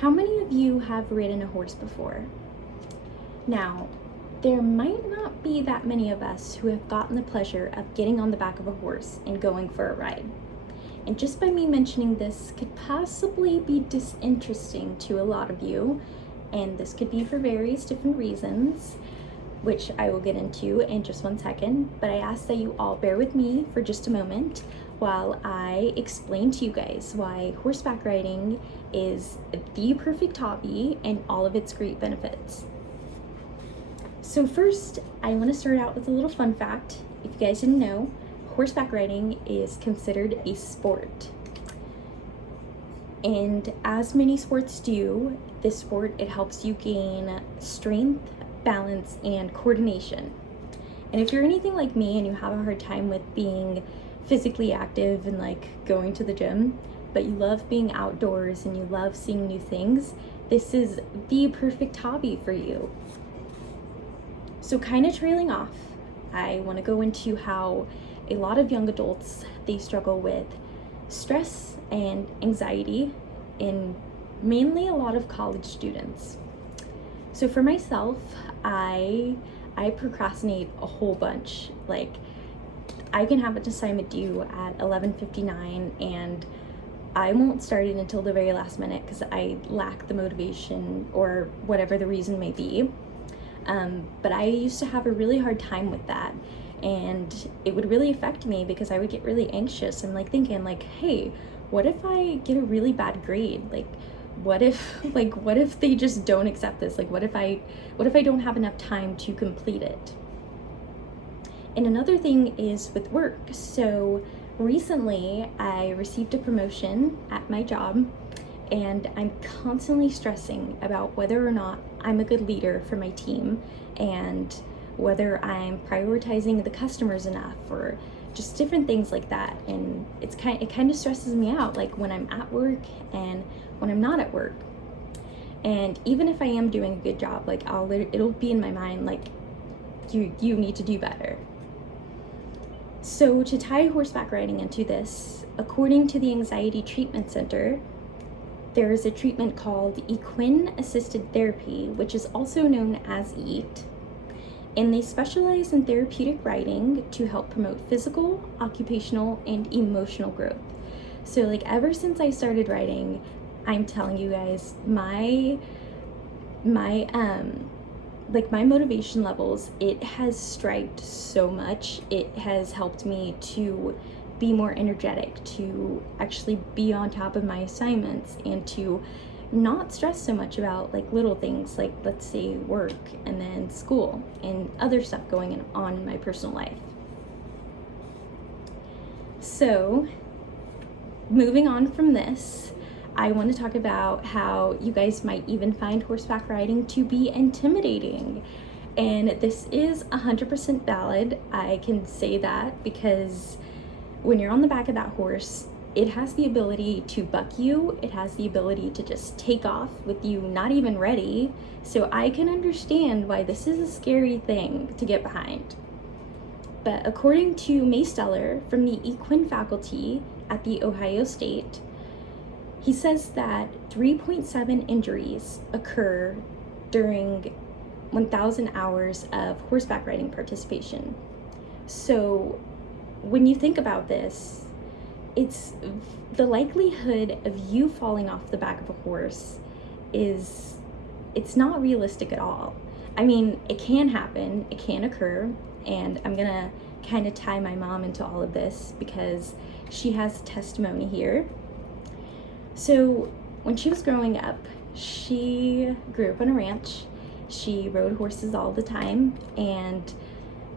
How many of you have ridden a horse before? Now, there might not be that many of us who have gotten the pleasure of getting on the back of a horse and going for a ride. And just by me mentioning this could possibly be disinteresting to a lot of you, and this could be for various different reasons, which I will get into in just one second, but I ask that you all bear with me for just a moment while I explain to you guys why horseback riding is the perfect hobby and all of its great benefits. So first, I want to start out with a little fun fact. If you guys didn't know, horseback riding is considered a sport. And as many sports do, this sport, it helps you gain strength, balance, and coordination. And if you're anything like me and you have a hard time with being physically active and like going to the gym, but you love being outdoors and you love seeing new things, this is the perfect hobby for you. So kind of trailing off, I want to go into how a lot of young adults, they struggle with stress and anxiety in mainly a lot of college students. So for myself, I procrastinate a whole bunch. Like, I can have an assignment due at 11:59 and I won't start it until the very last minute because I lack the motivation or whatever the reason may be. But I used to have a really hard time with that, and it would really affect me because I would get really anxious. I'm like thinking like, hey, what if I get a really bad grade? Like, what if they just don't accept this? Like, what if I don't have enough time to complete it? And another thing is with work. So recently I received a promotion at my job, and I'm constantly stressing about whether or not I'm a good leader for my team and whether I'm prioritizing the customers enough or just different things like that. And it kind of stresses me out, like when I'm at work and when I'm not at work. And even if I am doing a good job, like it'll be in my mind like, you need to do better. So to tie horseback riding into this, according to the Anxiety Treatment Center, there is a treatment called equine assisted therapy, which is also known as EAT. And they specialize in therapeutic riding to help promote physical, occupational, and emotional growth. So like ever since I started riding, I'm telling you guys, my motivation levels, it has striped so much. It has helped me to be more energetic, to actually be on top of my assignments, and to not stress so much about like little things like, let's say, work and then school and other stuff going on in my personal life. So moving on from this, I want to talk about how you guys might even find horseback riding to be intimidating. And this is 100% valid. I can say that because when you're on the back of that horse, it has the ability to buck you. It has the ability to just take off with you not even ready. So I can understand why this is a scary thing to get behind. But according to May Steller from the equine faculty at the Ohio State, he says that 3.7 injuries occur during 1,000 hours of horseback riding participation. So when you think about this, it's the likelihood of you falling off the back of a horse it's not realistic at all. I mean, it can happen, it can occur, and I'm gonna kind of tie my mom into all of this because she has testimony here. So when she was growing up, she grew up on a ranch. She rode horses all the time, and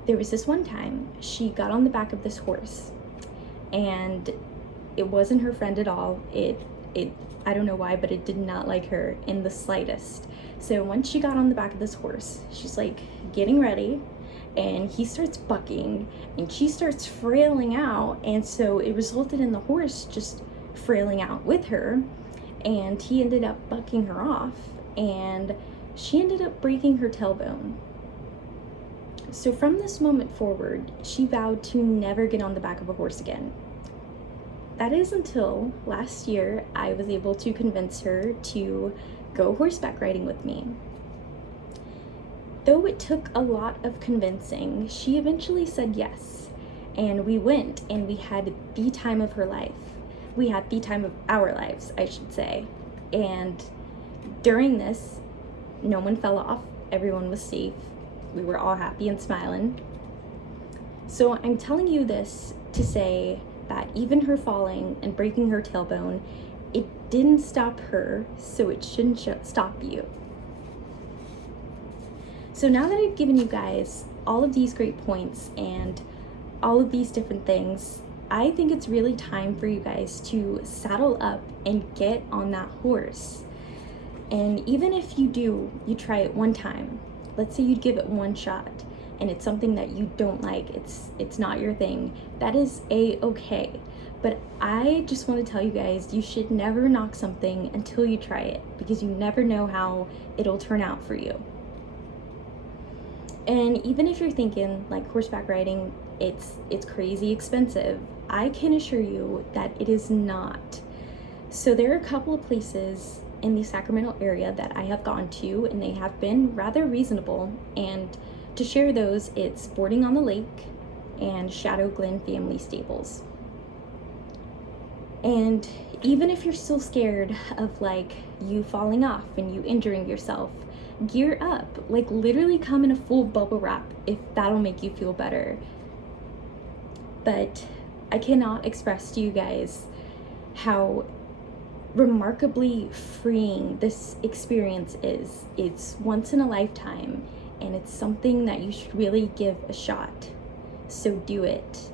there was this one time she got on the back of this horse, and it wasn't her friend at all. I don't know why, but it did not like her in the slightest. So once she got on the back of this horse, she's like getting ready, and he starts bucking, and she starts frailing out, and so it resulted in the horse just frailing out with her, and he ended up bucking her off, and she ended up breaking her tailbone. So from this moment forward, she vowed to never get on the back of a horse again. that is until last year I was able to convince her to go horseback riding with me. Though it took a lot of convincing, she eventually said yes. And we went and we had the time of her life. We had the time of our lives, I should say. And during this, no one fell off. Everyone was safe. We were all happy and smiling. So I'm telling you this to say that even her falling and breaking her tailbone, it didn't stop her, so it shouldn't stop you. So now that I've given you guys all of these great points and all of these different things, I think it's really time for you guys to saddle up and get on that horse. And even if you try it one time, let's say you give it one shot and it's something that you don't like, it's not your thing, that is okay. But I just want to tell you guys, you should never knock something until you try it, because you never know how it'll turn out for you. And even if you're thinking like horseback riding, it's crazy expensive, I can assure you that it is not. So there are a couple of places in the Sacramento area that I have gone to, and they have been rather reasonable. And to share those, it's Boarding on the Lake and Shadow Glen Family Stables. And even if you're still scared of like you falling off and you injuring yourself, gear up. Like literally come in a full bubble wrap if that'll make you feel better. But I cannot express to you guys how remarkably freeing this experience is. It's once in a lifetime, and it's something that you should really give a shot. So do it.